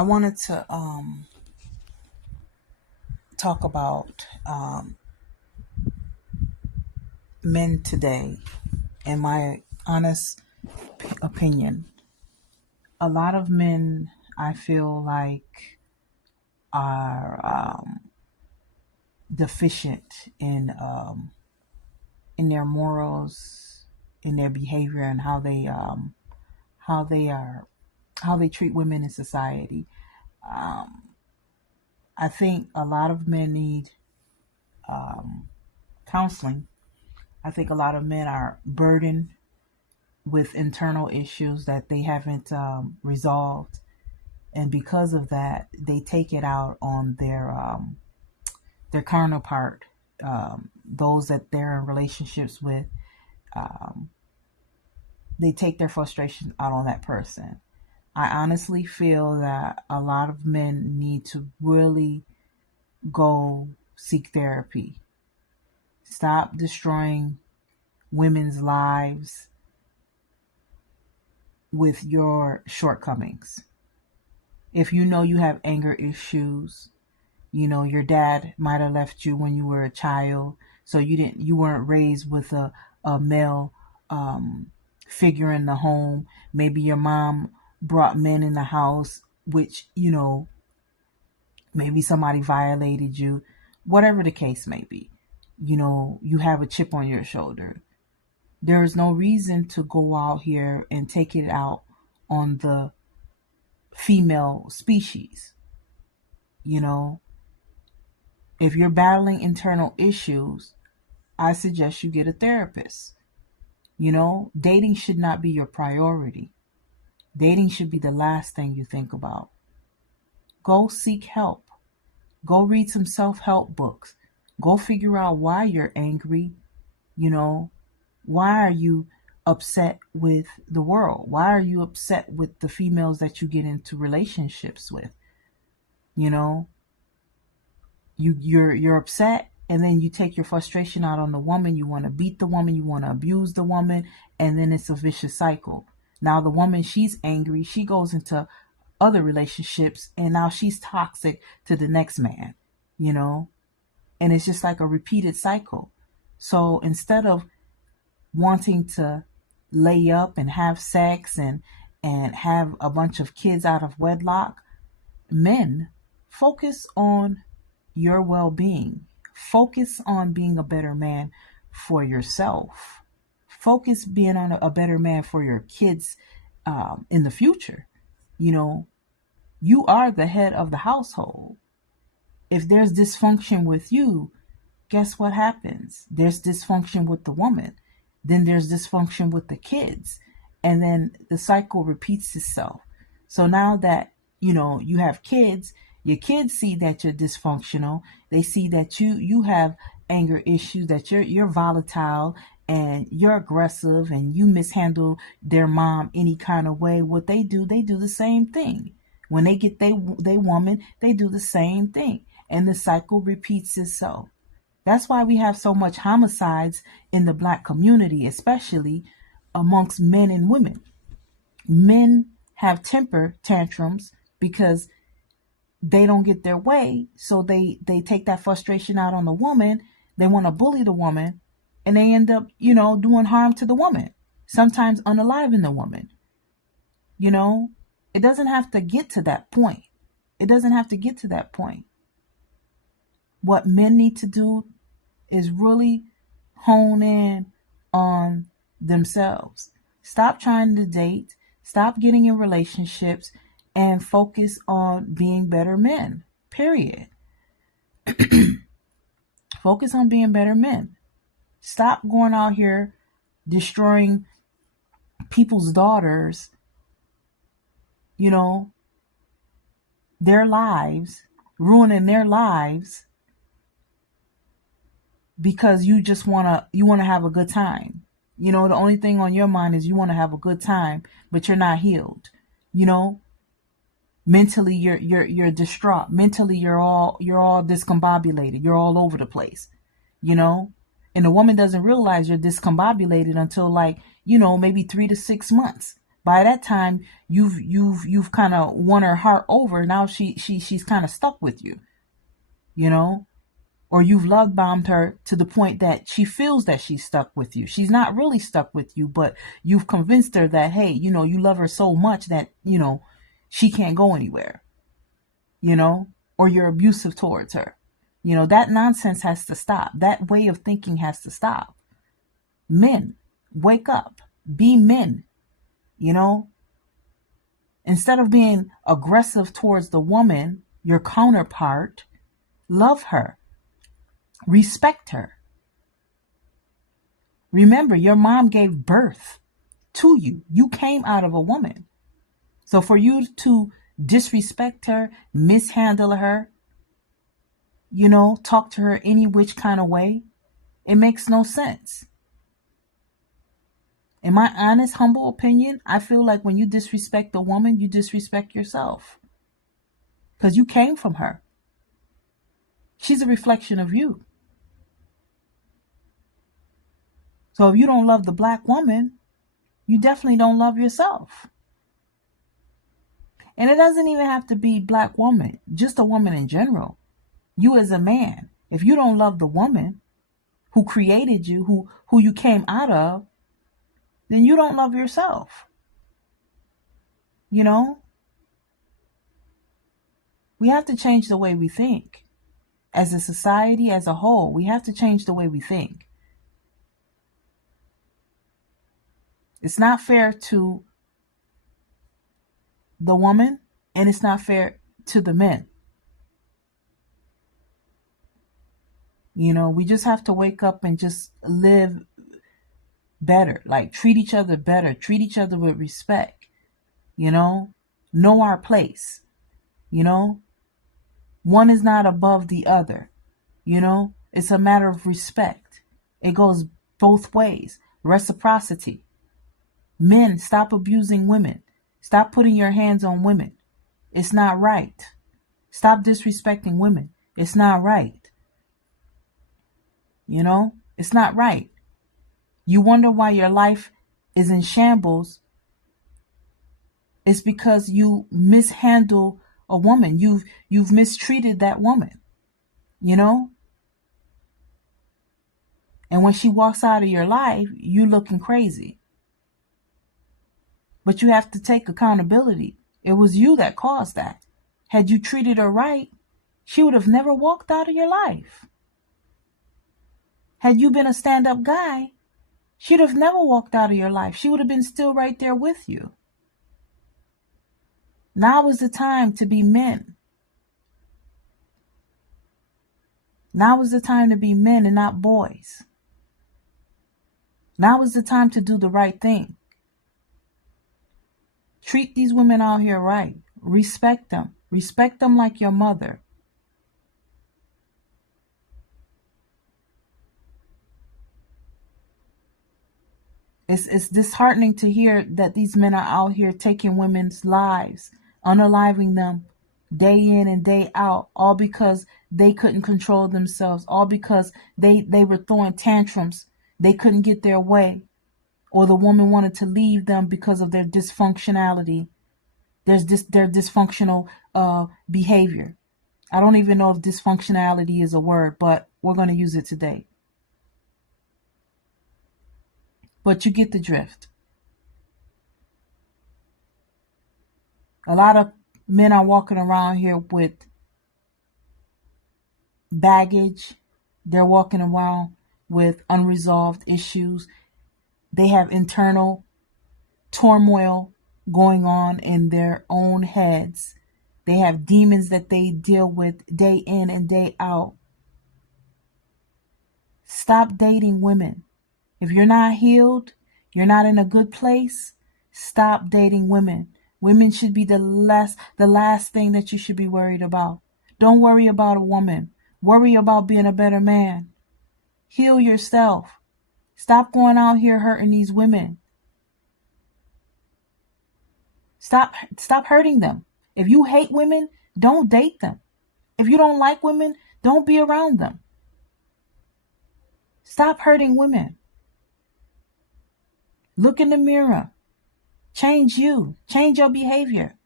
I wanted to talk about men today. In my honest opinion, a lot of men, I feel like, are deficient in their morals, in their behavior, and how they are how they treat women in society. I think a lot of men need counseling. I think a lot of men are burdened with internal issues that they haven't resolved, and because of that, they take it out on their counterpart, those that they're in relationships with. They take their frustration out on that person. I honestly feel that a lot of men need to really go seek therapy. Stop destroying women's lives with your shortcomings. If you know you have anger issues, your dad might have left you when you were a child, so you weren't raised with a male figure in the home. Maybe your mom brought men in the house, which maybe somebody violated you. Whatever the case may be, you have a chip on your shoulder. There is no reason to go out here and take it out on the female species. If you're battling internal issues, I suggest you get a therapist. Dating should not be your priority. Dating should be the last thing you think about. Go seek help. Go read some self-help books. Go figure out why you're angry. Why are you upset with the world? Why are you upset with the females that you get into relationships with? You're upset, and then you take your frustration out on the woman. You want to beat the woman, you want to abuse the woman, and then it's a vicious cycle. Now the woman, she's angry, she goes into other relationships, and now she's toxic to the next man, and it's just like a repeated cycle. So instead of wanting to lay up and have sex and have a bunch of kids out of wedlock, men, focus on your well-being. Focus on being a better man for yourself. Focus being on a better man for your kids in the future. You are the head of the household. If there's dysfunction with you, guess what happens? There's dysfunction with the woman. Then there's dysfunction with the kids. And then the cycle repeats itself. So now that, you have kids, your kids see that you're dysfunctional. They see that you have anger issues, that you're volatile and you're aggressive and you mishandle their mom any kind of way. What they do the same thing. When they get they woman, they do the same thing. And the cycle repeats itself. That's why we have so much homicides in the Black community, especially amongst men and women. Men have temper tantrums because they don't get their way, so they take that frustration out on the woman. They want to bully the woman, and they end up, doing harm to the woman, sometimes unaliving the woman. It doesn't have to get to that point. It doesn't have to get to that point. What men need to do is really hone in on themselves. Stop trying to date. Stop getting in relationships and focus on being better men. Period. Focus on being better men. Stop going out here destroying people's daughters, their lives, ruining their lives because you just want to have a good time. The only thing on your mind is you want to have a good time, but you're not healed. Mentally you're distraught. Mentally you're all discombobulated. You're all over the place. And the woman doesn't realize you're discombobulated until maybe 3 to 6 months. By that time, you've kind of won her heart over. Now she's kind of stuck with you, you know, or you've love bombed her to the point that she feels that she's stuck with you. She's not really stuck with you, but you've convinced her that, hey, you know, you love her so much that, you know, she can't go anywhere, you know, or you're abusive towards her. You know, that nonsense has to stop. That way of thinking has to stop. Men, wake up. Be men, you know. Instead of being aggressive towards the woman, your counterpart, love her. Respect her. Remember, your mom gave birth to you. You came out of a woman. So for you to disrespect her, mishandle her, you know, talk to her any which kind of way, it makes no sense. In my honest, humble opinion, I feel like when you disrespect a woman, you disrespect yourself. Because you came from her. She's a reflection of you. So if you don't love the black woman, you definitely don't love yourself. And it doesn't even have to be black woman, just a woman in general. You as a man, if you don't love the woman who created you, who you came out of, then you don't love yourself. You know? We have to change the way we think. As a society, as a whole, we have to change the way we think. It's not fair to the woman, and it's not fair to the men. You know, we just have to wake up and just live better. Like, treat each other better. Treat each other with respect. You know our place. You know, one is not above the other. You know, it's a matter of respect. It goes both ways. Reciprocity. Men, stop abusing women. Stop putting your hands on women. It's not right. Stop disrespecting women. It's not right. You know, it's not right. You wonder why your life is in shambles. It's because you mishandle a woman. You've mistreated that woman. You know? And when she walks out of your life, you looking crazy. But you have to take accountability. It was you that caused that. Had you treated her right, she would have never walked out of your life. Had you been a stand-up guy, she'd have never walked out of your life. She would have been still right there with you. Now is the time to be men. Now is the time to be men and not boys. Now is the time to do the right thing. Treat these women out here right. Respect them. Respect them like your mother. It's disheartening to hear that these men are out here taking women's lives, unaliving them day in and day out, all because they couldn't control themselves, all because they were throwing tantrums. They couldn't get their way, or the woman wanted to leave them because of their dysfunctionality. Their dysfunctional behavior. I don't even know if dysfunctionality is a word, but we're going to use it today. But you get the drift. A lot of men are walking around here with baggage. They're walking around with unresolved issues. They have internal turmoil going on in their own heads. They have demons that they deal with day in and day out. Stop dating women. If you're not healed, you're not in a good place, stop dating women. Women should be the last thing that you should be worried about. Don't worry about a woman. Worry about being a better man. Heal yourself. Stop going out here hurting these women. Stop hurting them. If you hate women, don't date them. If you don't like women, don't be around them. Stop hurting women. Look in the mirror. Change you. Change your behavior.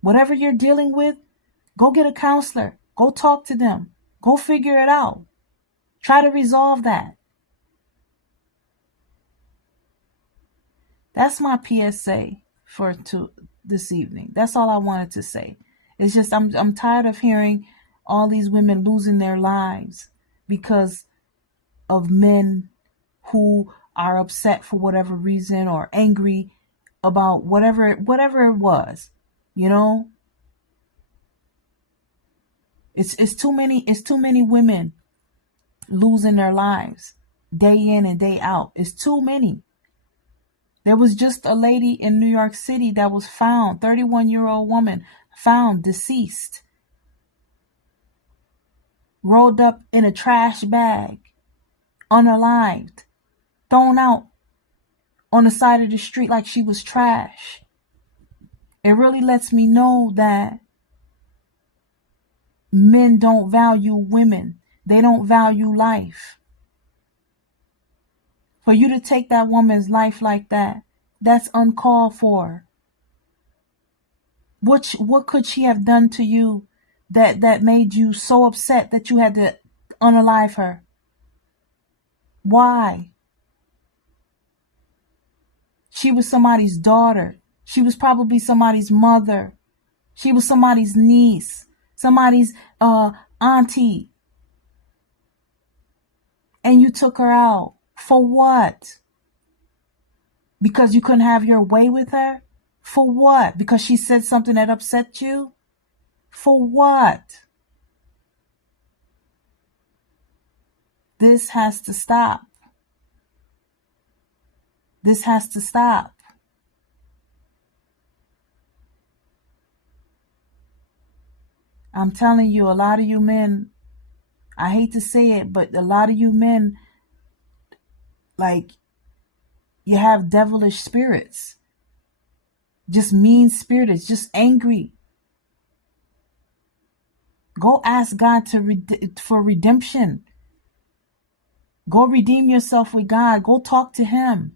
Whatever you're dealing with, go get a counselor. Go talk to them. Go figure it out. Try to resolve that. That's my PSA for this evening. That's all I wanted to say. It's just I'm tired of hearing all these women losing their lives because of men who are upset for whatever reason or angry about whatever it was. You know? It's too many women losing their lives day in and day out. It's too many. There was just a lady in New York City that was found, 31-year-old woman, found deceased, rolled up in a trash bag, unalived, thrown out on the side of the street like she was trash. It really lets me know that men don't value women. They don't value life. For you to take that woman's life like that, that's uncalled for. What could she have done to you that made you so upset that you had to unalive her? Why? She was somebody's daughter. She was probably somebody's mother. She was somebody's niece, somebody's auntie. And you took her out. For what? Because you couldn't have your way with her? For what? Because she said something that upset you? For what? This has to stop. This has to stop. I'm telling you, a lot of you men, I hate to say it, but a lot of you men, like, you have devilish spirits. Just mean spirits, just angry. Go ask God for redemption. Go redeem yourself with God. Go talk to Him.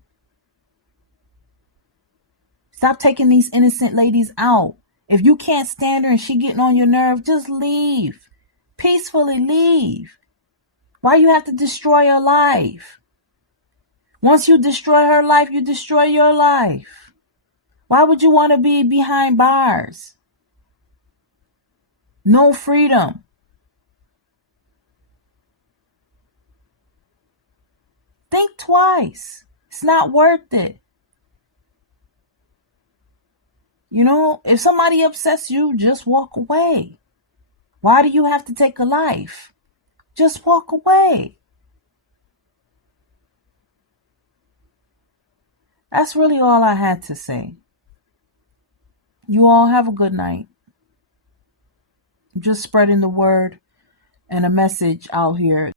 Stop taking these innocent ladies out. If you can't stand her and she getting on your nerve, just leave. Peacefully leave. Why you have to destroy her life? Once you destroy her life, you destroy your life. Why would you want to be behind bars? No freedom. Think twice. It's not worth it. You know, if somebody upsets you, just walk away. Why do you have to take a life? Just walk away. That's really all I had to say. You all have a good night. I'm just spreading the word and a message out here.